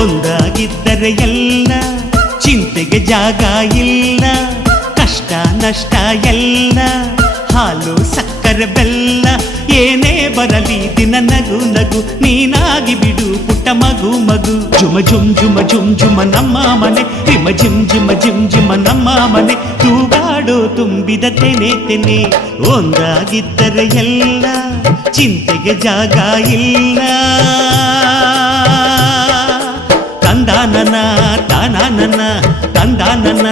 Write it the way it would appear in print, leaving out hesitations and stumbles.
ಒಂದಾಗಿದ್ದರೆ ಎಲ್ಲ ಚಿಂತೆಗೆ ಜಾಗ ಇಲ್ಲ, ಕಷ್ಟ ನಷ್ಟ ಎಲ್ಲ ಹಾಲು ಸಕ್ಕರೆ ಬೆಲ್ಲ ಏನೇ ಬರಲಿ ದಿನ ನಗು ನಗು ನೀನಾಗಿ ಬಿಡು ಪುಟ್ಟ ಮಗು ಮಗು. ಜುಮ ಜುಮ್ ಜುಮ ಜುಮ್ ಜುಮ ನಮ್ಮ ಮನೆ, ರಿಮ ಜಿಮ್ ಜಿಮ ಜಿಮ್ ಜಿಮ ನಮ್ಮ ಮನೆ, ತೂಗಾಡೋ ತುಂಬಿದ ತೆನೆ ತೆನೆ. ಒಂದಾಗಿದ್ದರೆ ಎಲ್ಲ ಚಿಂತೆಗೆ ಜಾಗ ಇಲ್ಲ. ತಂದಾನನ ತಾನಾನನ ತಂದಾನನ